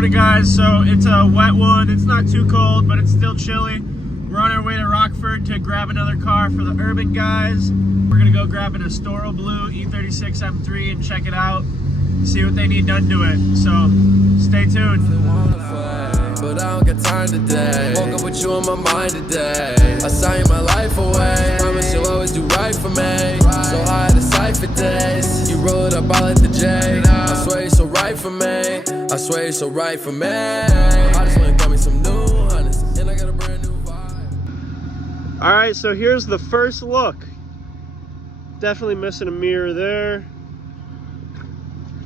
Morning guys, so it's a wet one. It's not too cold, but it's still chilly. We're on our way to Rockford to grab another car for the urban guys. We're gonna go grab an Astoro Blue E36 M3 and check it out, see what they need done to it. So stay tuned. But I don't got time today. Woke up with you on my mind today. I signed my life away. Promise you'll always do right for me. So high to cipher days. You roll it up, I let the J. I swear you're so right for me. I swear you're so right for me. I just wanna get me some new honest, and I got a brand new vibe. All right, so here's the first look. Definitely missing a mirror there.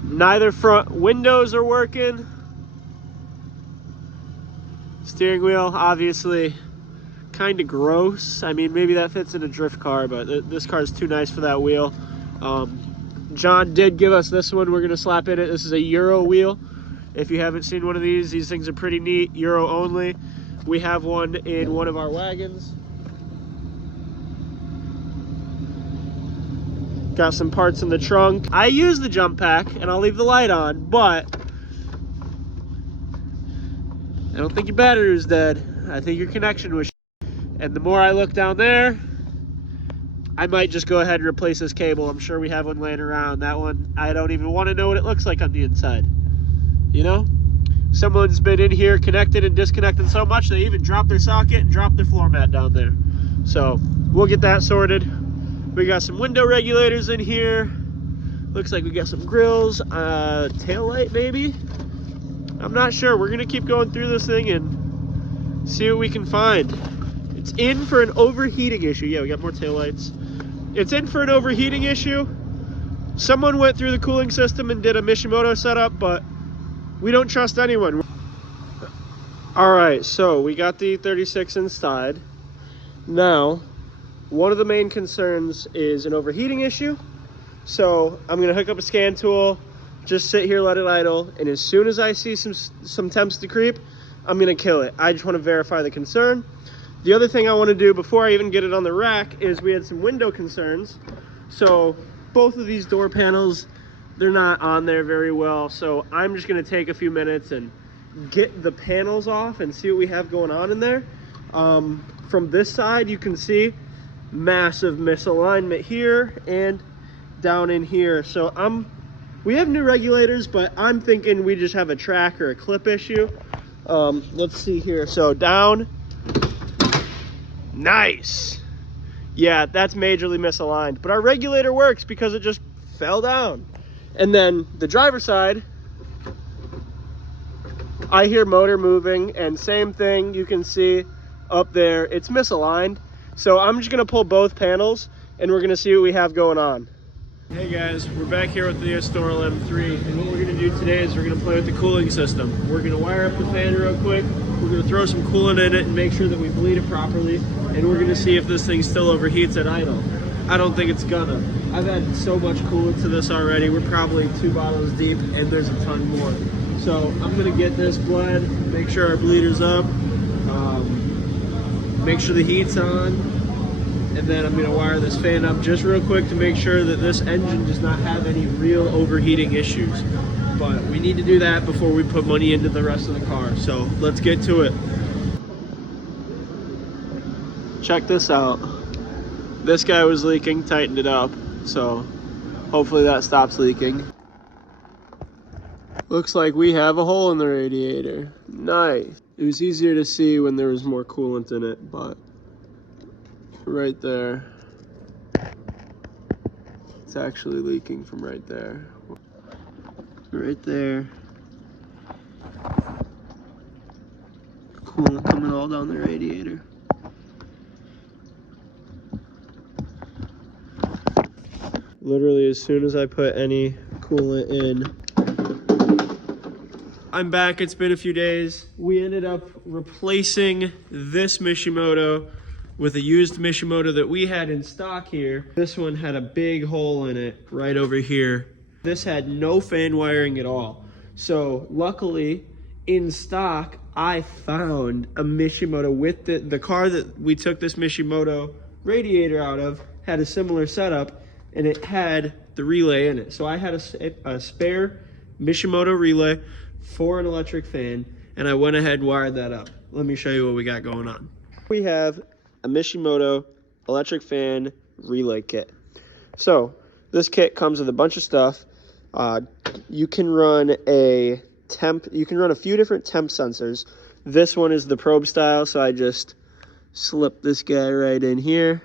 Neither front windows are working. Steering wheel, obviously, kind of gross. I mean, maybe that fits in a drift car, but this car is too nice for that wheel. John did give us this one. We're gonna slap in it. This is a Euro wheel. If you haven't seen one of these things are pretty neat, Euro only. We have one in one of our wagons. Got some parts in the trunk. I use the jump pack, and I'll leave the light on, but I don't think your battery was dead. I think your connection was and the more I look down there, I might just go ahead and replace this cable. I'm sure we have one laying around. That one, I don't even want to know what it looks like on the inside. You know? Someone's been in here connected and disconnected so much they even dropped their socket and dropped their floor mat down there. So we'll get that sorted. We got some window regulators in here. Looks like we got some grills, tail light maybe. I'm not sure. We're gonna keep going through this thing and see what we can find. It's in for an overheating issue. Yeah, we got more taillights. It's in for an overheating issue. Someone went through the cooling system and did a Mishimoto setup, but we don't trust anyone. All right, so we got the E36 inside. Now, one of the main concerns is an overheating issue. So I'm gonna hook up a scan tool, just sit here, let it idle, and as soon as I see some temps to creep, I'm gonna kill it. I just wanna verify the concern. The other thing I wanna do before I even get it on the rack is we had some window concerns. So both of these door panels, they're not on there very well. So I'm just gonna take a few minutes and get the panels off and see what we have going on in there. From this side, you can see massive misalignment here and down in here. So we have new regulators, but I'm thinking we just have a track or a clip issue. Let's see here. So down, nice. Yeah, that's majorly misaligned, but our regulator works because it just fell down. And then the driver's side, I hear motor moving, and same thing, you can see up there, it's misaligned. So I'm just gonna pull both panels and we're gonna see what we have going on. Hey guys, we're back here with the Astoro M3, and what we're gonna do today is we're gonna play with the cooling system. We're gonna wire up the fan real quick, we're gonna throw some coolant in it and make sure that we bleed it properly, and we're gonna see if this thing still overheats at idle. I don't think it's gonna. I've had so much coolant to this already. We're probably 2 bottles deep, and there's a ton more. So I'm gonna get this bled, make sure our bleeder's up, make sure the heat's on, and then I'm gonna wire this fan up just real quick to make sure that this engine does not have any real overheating issues. But we need to do that before we put money into the rest of the car. So let's get to it. Check this out. This guy was leaking, tightened it up. So hopefully that stops leaking. Looks like we have a hole in the radiator. Nice. It was easier to see when there was more coolant in it, but right there, it's actually leaking from right there. Right there. Coolant coming all down the radiator. Literally as soon as I put any coolant in. I'm back, it's been a few days. We ended up replacing this Mishimoto with a used Mishimoto that we had in stock here. This one had a big hole in it right over here. This had no fan wiring at all. So luckily in stock, I found a Mishimoto with the car that we took this Mishimoto radiator out of had a similar setup, and it had the relay in it. So I had a spare Mishimoto relay for an electric fan, and I went ahead and wired that up. Let me show you what we got going on. We have a Mishimoto electric fan relay kit. So this kit comes with a bunch of stuff. You can run a few different temp sensors. This one is the probe style, so I just slip this guy right in here.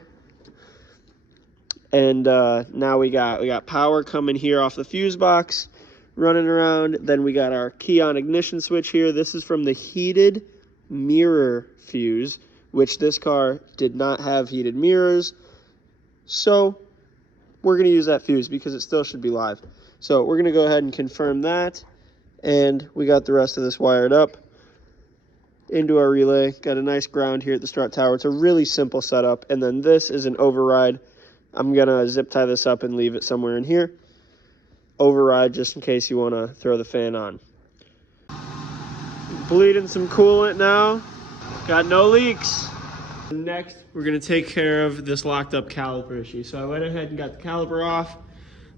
And now we got power coming here off the fuse box, running around. Then we got our key on ignition switch here. This is from the heated mirror fuse, which this car did not have heated mirrors. So we're going to use that fuse because it still should be live. So we're going to go ahead and confirm that. And we got the rest of this wired up into our relay. Got a nice ground here at the strut tower. It's a really simple setup. And then this is an override. I'm going to zip tie this up and leave it somewhere in here. Override just in case you want to throw the fan on. Bleeding some coolant now. Got no leaks. Next, we're going to take care of this locked up caliper issue. So I went ahead and got the caliper off.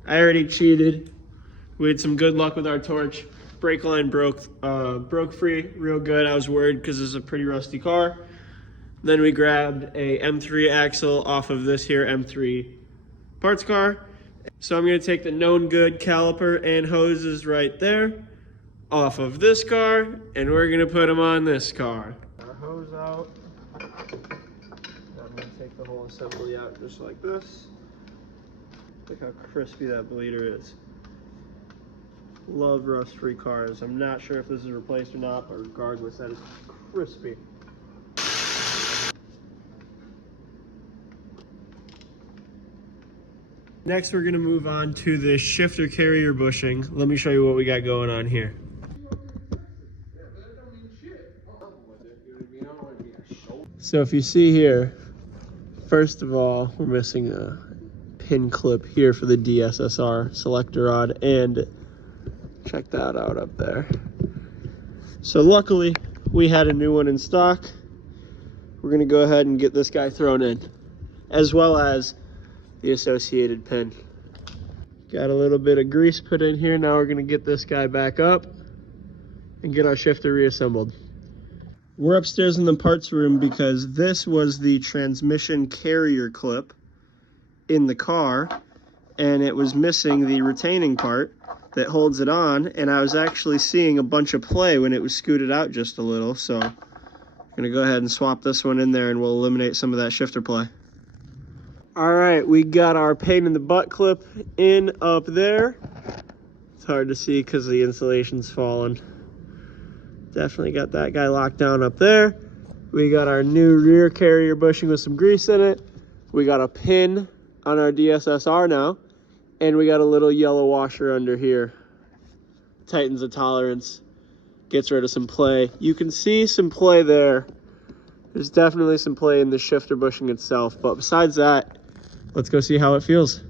I already cheated. We had some good luck with our torch. Brake line broke free real good. I was worried because this is a pretty rusty car. Then we grabbed a M3 axle off of this here M3 parts car. So I'm going to take the known good caliper and hoses right there off of this car, and we're going to put them on this car. Our hose out. I'm going to take the whole assembly out just like this. Look how crispy that bleeder is. Love rust-free cars. I'm not sure if this is replaced or not, but regardless, that is crispy. Next, we're going to move on to the shifter carrier bushing. Let me show you what we got going on here. So if you see here, first of all, we're missing a pin clip here for the DSSR selector rod, and check that out up there. So luckily, we had a new one in stock. We're going to go ahead and get this guy thrown in, as well as the associated pin. Got a little bit of grease put in here. Now we're going to get this guy back up and get our shifter reassembled. We're upstairs in the parts room because this was the transmission carrier clip in the car, and it was missing the retaining part that holds it on, and I was actually seeing a bunch of play when it was scooted out just a little, so I'm going to go ahead and swap this one in there and we'll eliminate some of that shifter play. All right, we got our pain in the butt clip in up there. It's hard to see because the insulation's fallen. Definitely got that guy locked down up there. We got our new rear carrier bushing with some grease in it. We got a pin on our DSSR now, and we got a little yellow washer under here. Tightens the tolerance, gets rid of some play. You can see some play there. There's definitely some play in the shifter bushing itself, but besides that, let's go see how it feels.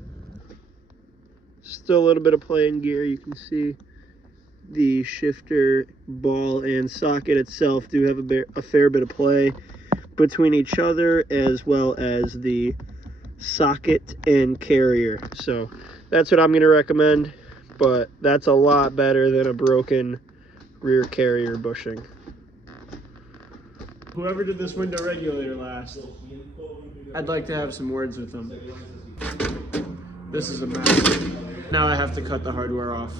Still a little bit of play in gear. You can see the shifter ball and socket itself do have a fair bit of play between each other, as well as the socket and carrier. So that's what I'm going to recommend, but that's a lot better than a broken rear carrier bushing. Whoever did this window regulator last, I'd like to have some words with them. This is a mess. Now I have to cut the hardware off.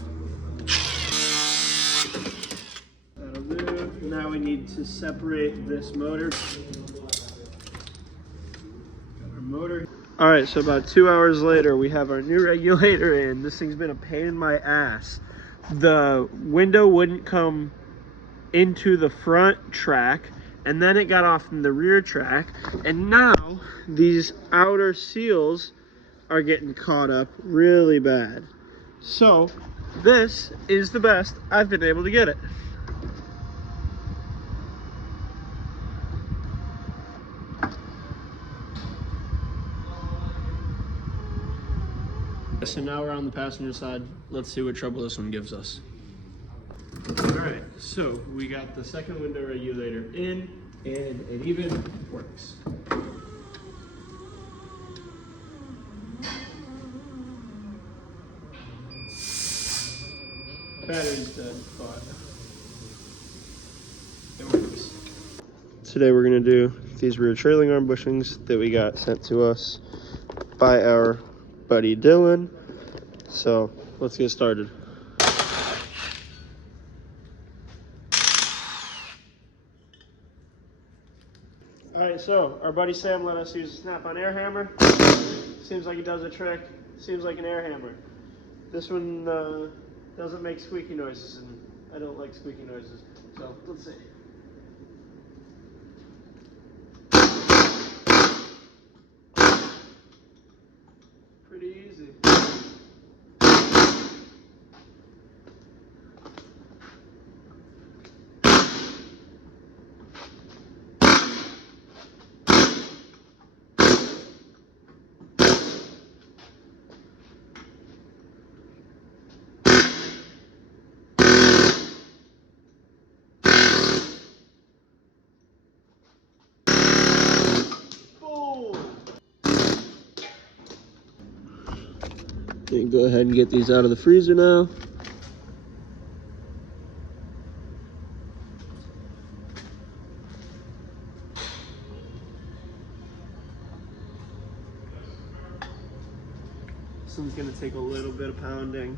That'll do. Now we need to separate this motor. Got our motor. All right, so about 2 hours later, we have our new regulator in. This thing's been a pain in my ass. The window wouldn't come into the front track, and then it got off in the rear track, and now these outer seals are getting caught up really bad. So this is the best I've been able to get it. So now we're on the passenger side. Let's see what trouble this one gives us. Alright, so we got the second window regulator in, and it even works. Battery's dead, but Today we're going to do these rear trailing arm bushings that we got sent to us by our buddy Dylan. So let's get started. Alright, so our buddy Sam let us use a snap-on air hammer. Seems like it does a trick. Seems like an air hammer. This one doesn't make squeaky noises, and I don't like squeaky noises. So let's see. Pretty easy. You can go ahead and get these out of the freezer now. This one's going to take a little bit of pounding.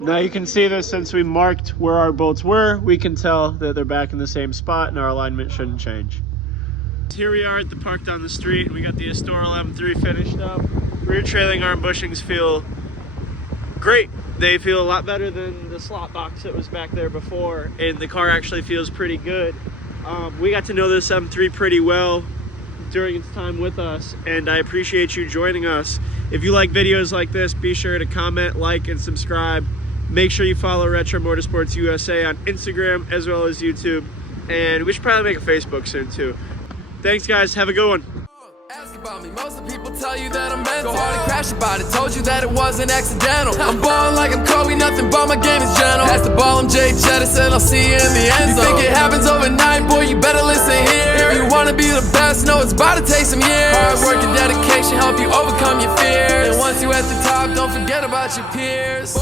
Now you can see this, since we marked where our bolts were, we can tell that they're back in the same spot and our alignment shouldn't change. Here we are at the park down the street. We got the Astoral M3 finished up. Rear trailing arm bushings feel great. They feel a lot better than the slot box that was back there before, and the car actually feels pretty good. We got to know this M3 pretty well during its time with us, and I appreciate you joining us. If you like videos like this, be sure to comment, like, and subscribe. Make sure you follow Retro Motorsports USA on Instagram as well as YouTube. And we should probably make a Facebook soon too. Thanks guys, have a good one. Ask about me, most of the people tell you that I'm mental. Go hard and crash about it, told you that it wasn't accidental. I'm balling like I'm Kobe, nothing but my game is gentle. Pass the ball, I'm Jay Jettison, I'll see you in the end zone. You think it happens overnight, boy, you better listen here. If you wanna be the best, know it's about to take some years. Hard work and dedication help you overcome your fears. And once you at the top, don't forget about your peers.